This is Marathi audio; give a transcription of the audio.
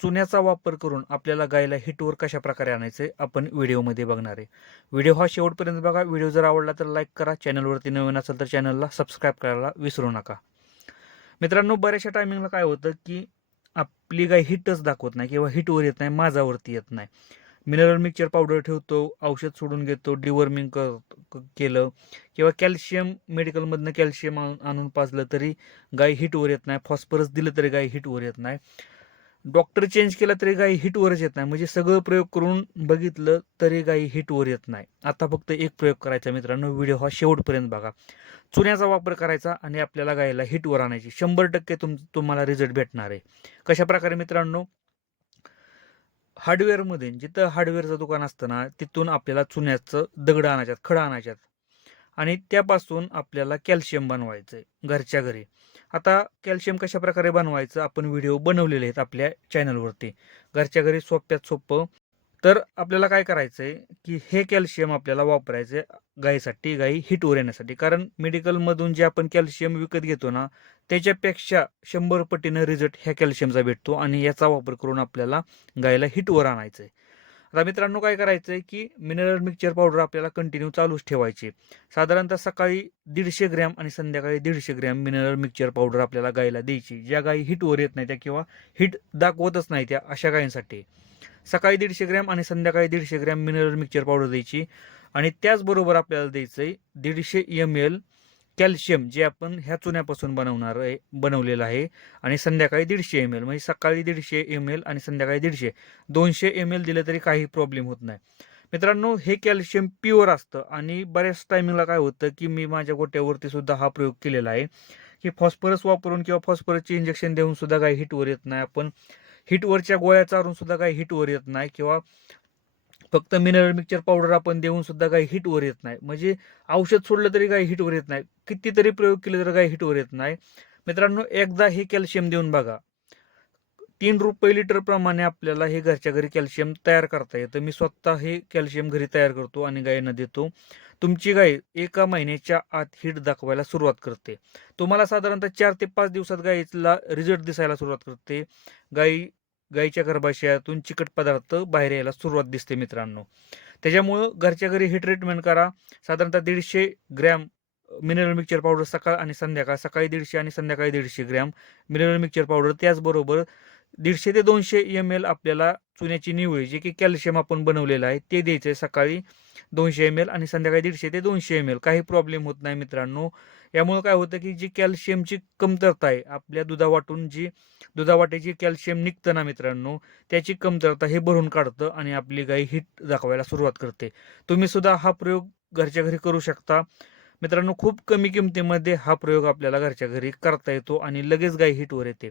चुन्याचा वापर करून आपल्याला गायला हिटवर कशा प्रकारे आणायचे आपण व्हिडिओमध्ये बघणार आहे. व्हिडिओ हा शेवटपर्यंत बघा. व्हिडिओ जर आवडला तर लाईक करा. चॅनलवरती नवीन असेल तर चॅनलला सबस्क्राईब करायला विसरू नका. मित्रांनो बऱ्याचशा टायमिंगला काय होतं की आपली गाय हिटच दाखवत नाही किंवा हिटवर येत नाही माझावरती येत नाही. मिनरल मिक्सचर पावडर ठेवतो औषध सोडून घेतो डिवर्मिंग क केलं. किंवा कॅल्शियम मेडिकलमधनं कॅल्शियम आणून पाजलं तरी गाय हिटवर येत नाही. फॉस्फरस दिलं तरी गाय हिटवर येत नाही. डॉक्टर चेंज केला तरी गाई हिटवरच येत नाही. म्हणजे सगळं प्रयोग करून बघितलं तरी गाई हिटवर येत नाही. आता फक्त एक प्रयोग करायचा मित्रांनो. व्हिडिओ हा शेवटपर्यंत बघा. चुन्याचा वापर करायचा आणि आपल्याला गायला हिटवर आणायची. शंभर टक्के तुम तुम्हाला रिझल्ट भेटणार आहे. कशा प्रकारे मित्रांनो हार्डवेअरमध्ये जिथं हार्डवेअरचं दुकान असतं ना तिथून आपल्याला चुन्याचं दगड आणायच्यात खडं आणायच्यात. आणि त्यापासून आपल्याला कॅल्शियम बनवायचं आहे घरच्या घरी. आता कॅल्शियम कशा प्रकारे बनवायचं? आपण व्हिडिओ बनवलेले आहेत आपल्या चॅनलवरती. घरच्या घरी सोप्यात सोपं. तर आपल्याला काय करायचं आहे की हे कॅल्शियम आपल्याला वापरायचं आहे गायीसाठी गायी हिटवर येण्यासाठी. कारण मेडिकलमधून जे आपण कॅल्शियम विकत घेतो ना त्याच्यापेक्षा शंभर पटीनं रिझल्ट ह्या कॅल्शियमचा भेटतो आणि याचा वापर करून आपल्याला गायीला हिटवर आणायचं आहे आता मित्रांनो काय करायचं आहे की मिनरल मिक्सचर पावडर आपल्याला कंटिन्यू चालूच ठेवायची. साधारणतः सकाळी दीडशे ग्रॅम आणि संध्याकाळी दीडशे ग्रॅम मिनरल मिक्सचर पावडर आपल्याला गायला द्यायची. ज्या गायी हिटवर येत नाही त्या किंवा हिट दाखवतच नाही त्या अशा गायींसाठी. सकाळी दीडशे ग्रॅम आणि संध्याकाळी दीडशे ग्रॅम मिनरल मिक्सचर पावडर द्यायची. आणि त्याचबरोबर आपल्याला द्यायचं आहे दीडशे एम एल कॅल्शियम जे आपण ह्या चुन्यापासून बनवणार आहे बनवलेलं आहे. आणि संध्याकाळी दीडशे एम एल म्हणजे सकाळी दीडशे एम एल आणि संध्याकाळी दीडशे. दोनशे एम एल दिलं तरी काही प्रॉब्लेम होत नाही. मित्रांनो हे कॅल्शियम प्युअर असतं आणि बऱ्याच टायमिंगला काय होतं की मी माझ्या गोट्यावरती सुद्धा हा प्रयोग केलेला आहे. की फॉस्फरस वापरून किंवा फॉस्फरसचे इंजेक्शन देऊन सुद्धा काही हिटवर येत नाही. आपण हिटवरच्या गोळ्या चारून सुद्धा काही हिटवर येत नाही किंवा फक्त मिनरल मिक्सचर पावडर आपण देऊन सुद्धा काही हिटवर येत नाही. म्हणजे औषध सोडलं तरी काही हिटवर येत नाही. कितीतरी प्रयोग केले तर काही हिटवर येत नाही. मित्रांनो एकदा हे कॅल्शियम देऊन बघा. तीन रुपये लिटरप्रमाणे आपल्याला हे घरच्या घरी कॅल्शियम तयार करता येतं. मी स्वतः हे कॅल्शियम घरी तयार करतो आणि गायींना देतो. तुमची गाय एका महिन्याच्या आत हिट दाखवायला सुरुवात करते. तुम्हाला साधारणतः चार ते पाच दिवसात गायीला रिझल्ट दिसायला सुरुवात करते. गायी गाईच्या गर्भाशयातून चिकट पदार्थ बाहेर यायला सुरुवात दिसते मित्रांनो. त्याच्यामुळं घरच्या घरी ही ट्रीटमेंट करा. साधारणतः दीडशे ग्रॅम मिनरल मिक्सचर पावडर सकाळ आणि संध्याकाळ सकाळी दीडशे आणि संध्याकाळी दीडशे ग्रॅम मिनरल मिक्सचर पावडर त्याचबरोबर दीडशे ते दोनशे एम एल आपल्याला चुन्याची निवळी जे की कॅल्शियम आपण बनवलेलं आहे ते द्यायचं आहे सकाळी दोनशे एम एल आणि संध्याकाळी दीडशे ते दोनशे एम एल काही प्रॉब्लेम होत नाही मित्रांनो. यामुळे काय होतं की जी कॅल्शियमची कमतरता आहे आपल्या दुधावाटून जी दुधावाटेची कॅल्शियम निघतं ना मित्रांनो त्याची कमतरता हे भरून काढतं आणि आपली गाय हिट दाखवायला सुरुवात करते. तुम्ही सुद्धा हा प्रयोग घरच्या घरी करू शकता. मित्रांनो खूप कमी किमतीमध्ये हा प्रयोग आपल्याला घरच्या घरी करता येतो आणि लगेच गाय हिटवर येते.